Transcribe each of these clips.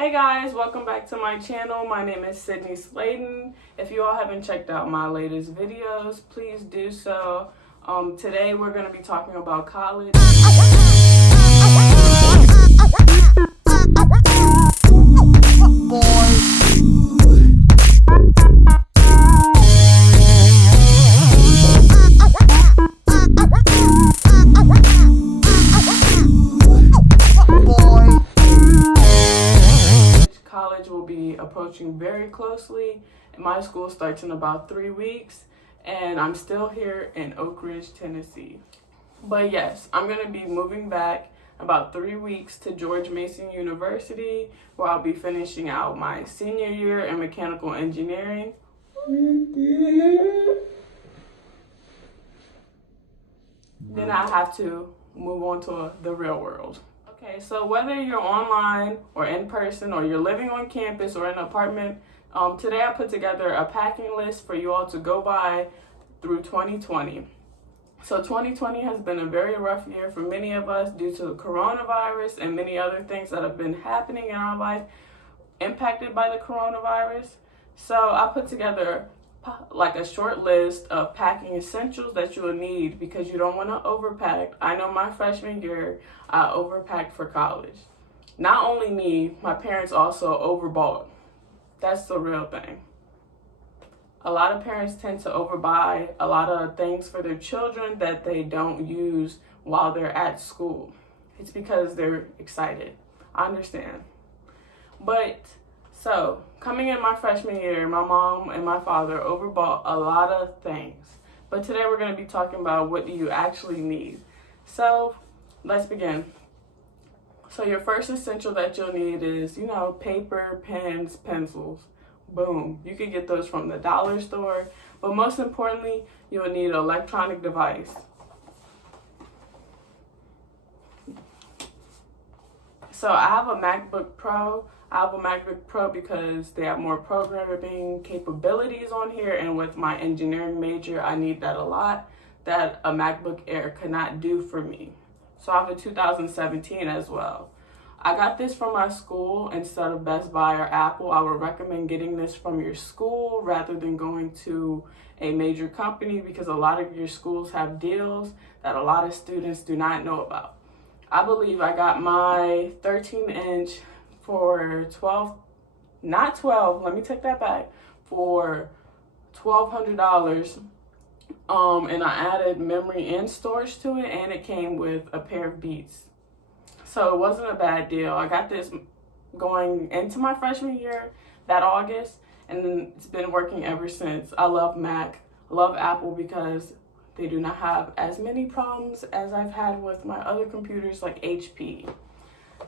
Hey guys, welcome back to my channel. My name is Sydney Sladen. If you all haven't checked out my latest videos, please do so. Today we're going to be talking about college. College will be approaching very closely. My school starts in about 3 weeks, and I'm still here in Oak Ridge, Tennessee. But yes, I'm going to be moving back about 3 weeks to George Mason University, where I'll be finishing out my senior year in mechanical engineering. Then I have to move on to the real world. Okay, so whether you're online or in person or you're living on campus or in an apartment, today I put together a packing list for you all to go by through 2020. So 2020 has been a very rough year for many of us due to the coronavirus and many other things that have been happening in our life impacted by the coronavirus. So I put together like a short list of packing essentials that you will need because you don't want to overpack. I know my freshman year, I overpacked for college. Not only me, my parents also overbought. That's the real thing. A lot of parents tend to overbuy a lot of things for their children that they don't use while they're at school. It's because they're excited. I understand. So, coming in my freshman year, my mom and my father overbought a lot of things. But today we're going to be talking about what do you actually need. So, let's begin. So, your first essential that you'll need is, paper, pens, pencils. Boom. You can get those from the dollar store. But most importantly, you'll need an electronic device. So, I have a MacBook Pro. I have a MacBook Pro because they have more programming capabilities on here, and with my engineering major, I need that a lot that a MacBook Air could not do for me. So I have a 2017 as well. I got this from my school instead of Best Buy or Apple. I would recommend getting this from your school rather than going to a major company because a lot of your schools have deals that a lot of students do not know about. I believe I got my 13-inch for for $1,200. And I added memory and storage to it, and it came with a pair of Beats. So it wasn't a bad deal. I got this going into my freshman year that August, and then it's been working ever since. I love Mac, I love Apple because they do not have as many problems as I've had with my other computers like HP.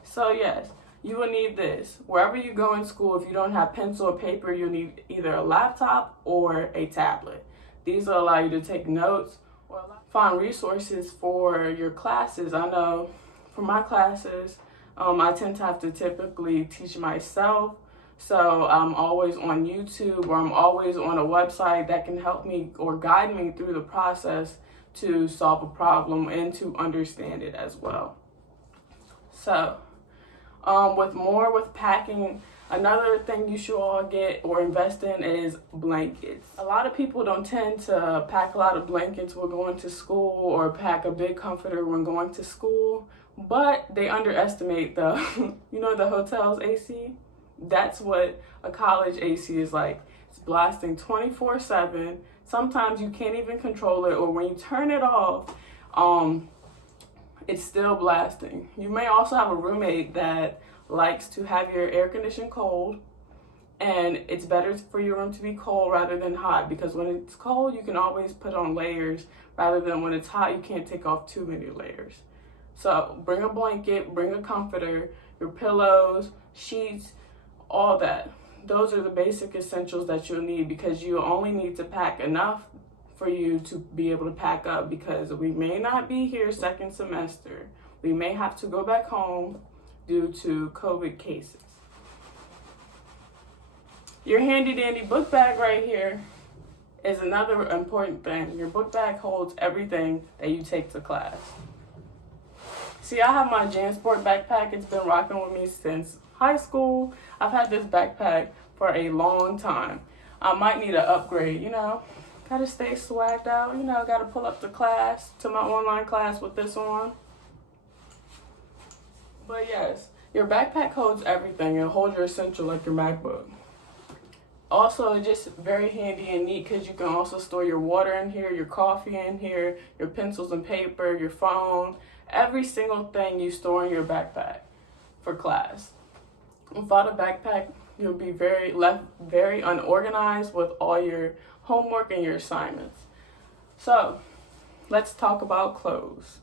So yes, you will need this. Wherever you go in school, if you don't have pencil or paper, you'll need either a laptop or a tablet. These will allow you to take notes or find resources for your classes. I know for my classes, I tend to have to typically teach myself. So I'm always on YouTube or I'm always on a website that can help me or guide me through the process to solve a problem and to understand it as well. So, with packing, another thing you should all get or invest in is blankets. A lot of people don't tend to pack a lot of blankets when going to school or pack a big comforter when going to school, but they underestimate the hotel's AC. That's what a college AC is like. It's blasting 24/7. Sometimes you can't even control it, or when you turn it off, it's still blasting. You may also have a roommate that likes to have your air conditioned cold, and it's better for your room to be cold rather than hot because when it's cold, you can always put on layers rather than when it's hot, you can't take off too many layers. So bring a blanket, bring a comforter, your pillows, sheets, all that. Those are the basic essentials that you'll need because you only need to pack enough for you to be able to pack up because we may not be here second semester. We may have to go back home due to COVID cases. Your handy dandy book bag right here is another important thing. Your book bag holds everything that you take to class. See, I have my JanSport backpack. It's been rocking with me since high school. I've had this backpack for a long time. I might need an upgrade, Gotta stay swagged out, gotta pull up to class, to my online class with this on. But yes, your backpack holds everything and holds your essential like your MacBook. Also, it's just very handy and neat because you can also store your water in here, your coffee in here, your pencils and paper, your phone, every single thing you store in your backpack for class. Without a backpack, you'll be very unorganized with all your homework and your assignments. So, let's talk about clothes.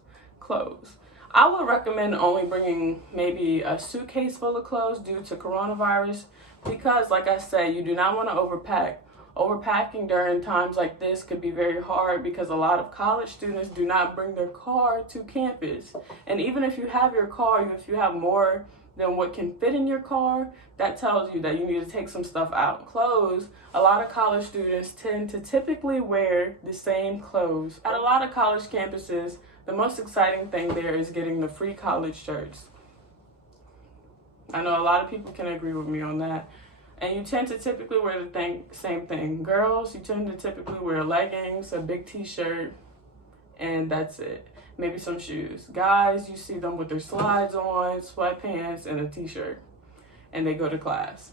I would recommend only bringing maybe a suitcase full of clothes due to coronavirus because, like I said, you do not want to overpack. Overpacking during times like this could be very hard because a lot of college students do not bring their car to campus. And even if you have your car, if you have more than what can fit in your car, that tells you that you need to take some stuff out. Clothes, a lot of college students tend to typically wear the same clothes. At a lot of college campuses, the most exciting thing there is getting the free college shirts. I know a lot of people can agree with me on that. And you tend to typically wear the same thing. Girls, you tend to typically wear leggings, a big t-shirt, and that's it. Maybe some shoes. Guys, you see them with their slides on, sweatpants, and a t-shirt, and they go to class.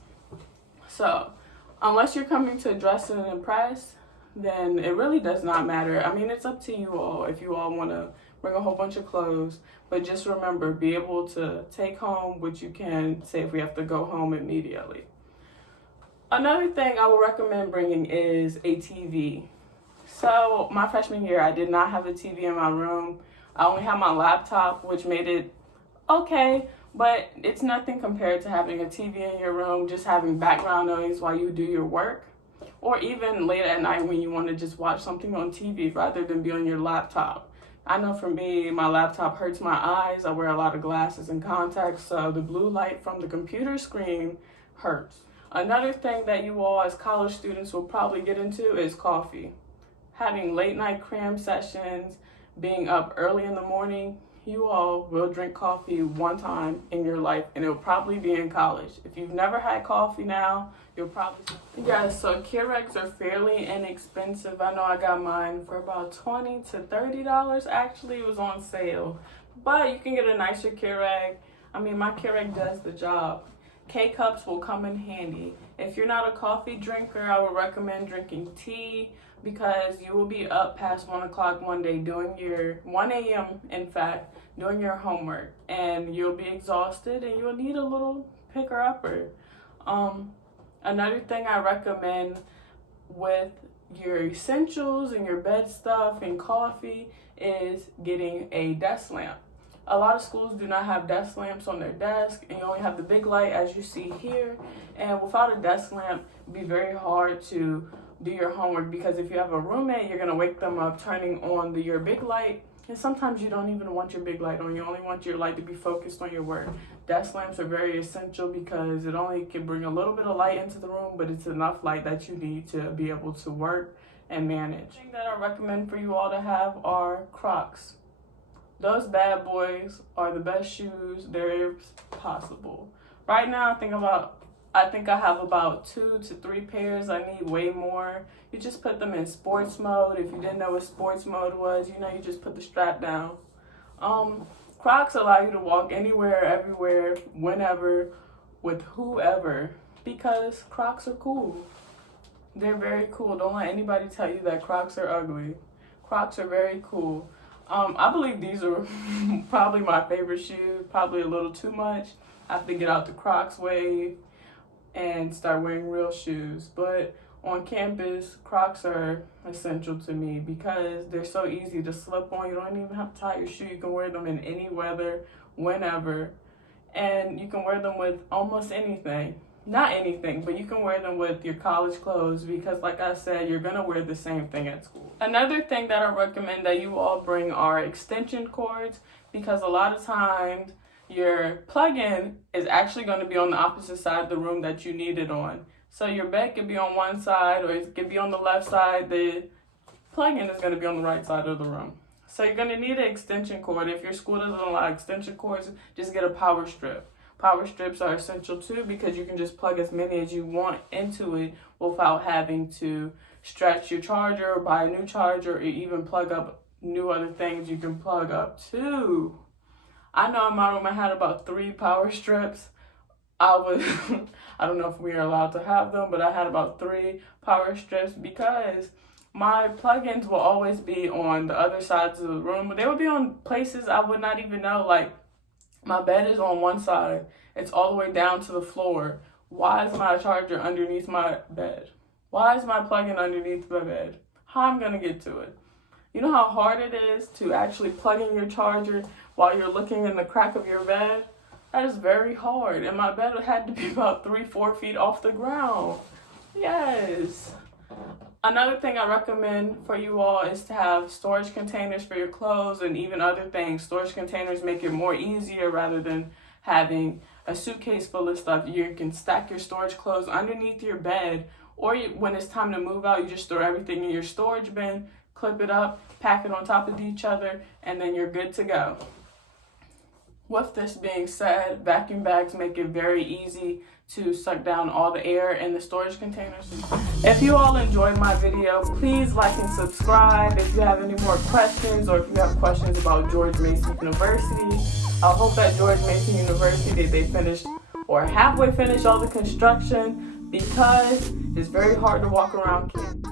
So, unless you're coming to dress and impress, then it really does not matter. I mean, it's up to you all if you all want to bring a whole bunch of clothes. But just remember, be able to take home what you can, say if we have to go home immediately. Another thing I would recommend bringing is a TV. So my freshman year, I did not have a TV in my room. I only had my laptop, which made it okay, but it's nothing compared to having a TV in your room, just having background noise while you do your work, or even late at night when you want to just watch something on TV rather than be on your laptop. I know for me, my laptop hurts my eyes. I wear a lot of glasses and contacts, so the blue light from the computer screen hurts. Another thing that you all as college students will probably get into is coffee. Having late night cram sessions, being up early in the morning, you all will drink coffee one time in your life, and it'll probably be in college. If you've never had coffee now, you'll probably... Yeah, so Keurigs are fairly inexpensive. I know I got mine for about $20 to $30. Actually, it was on sale. But you can get a nicer Keurig. I mean, my Keurig does the job. K-cups will come in handy. If you're not a coffee drinker, I would recommend drinking tea because you will be up past 1 o'clock one day doing your, 1 a.m. in fact, doing your homework. And you'll be exhausted and you'll need a little picker-upper. Another thing I recommend with your essentials and your bed stuff and coffee is getting a desk lamp. A lot of schools do not have desk lamps on their desk, and you only have the big light as you see here. And without a desk lamp, it'd be very hard to do your homework because if you have a roommate, you're gonna wake them up turning on your big light. And sometimes you don't even want your big light on. You only want your light to be focused on your work. Desk lamps are very essential because it only can bring a little bit of light into the room, but it's enough light that you need to be able to work and manage. The thing that I recommend for you all to have are Crocs. Those bad boys are the best shoes there is possible. Right now, I think I have about 2 to 3 pairs. I need way more. You just put them in sports mode. If you didn't know what sports mode was, you just put the strap down. Crocs allow you to walk anywhere, everywhere, whenever, with whoever, because Crocs are cool. They're very cool. Don't let anybody tell you that Crocs are ugly. Crocs are very cool. I believe these are probably my favorite shoes, probably a little too much. I have to get out the Crocs wave and start wearing real shoes. But on campus, Crocs are essential to me because they're so easy to slip on. You don't even have to tie your shoe. You can wear them in any weather, whenever. And you can wear them with almost anything. Not anything, but you can wear them with your college clothes because, like I said, you're going to wear the same thing at school. Another thing that I recommend that you all bring are extension cords because a lot of times your plug-in is actually going to be on the opposite side of the room that you need it on. So your bed could be on one side or it could be on the left side. The plug-in is going to be on the right side of the room. So you're going to need an extension cord. If your school doesn't allow extension cords, just get a power strip. Power strips are essential too because you can just plug as many as you want into it without having to stretch your charger or buy a new charger or even plug up new other things you can plug up too. I know in my room I had about 3 power strips. I don't know if we are allowed to have them, but I had about 3 power strips because my plugins will always be on the other sides of the room. They would be on places I would not even know. Like, my bed is on one side. It's all the way down to the floor. Why is my charger underneath my bed? Why is my plug-in underneath my bed? How am I going to get to it? You know how hard it is to actually plug in your charger while you're looking in the crack of your bed? That is very hard. And my bed had to be about 3-4 feet off the ground. Yes. Another thing I recommend for you all is to have storage containers for your clothes and even other things. Storage containers make it more easier rather than having a suitcase full of stuff. You can stack your storage clothes underneath your bed, or when it's time to move out, you just throw everything in your storage bin, clip it up, pack it on top of each other, and then you're good to go. With this being said, vacuum bags make it very easy to suck down all the air in the storage containers. If you all enjoyed my video, please like and subscribe. If you have any more questions or if you have questions about George Mason University, I hope that George Mason University, they finished or halfway finished all the construction because it's very hard to walk around campus.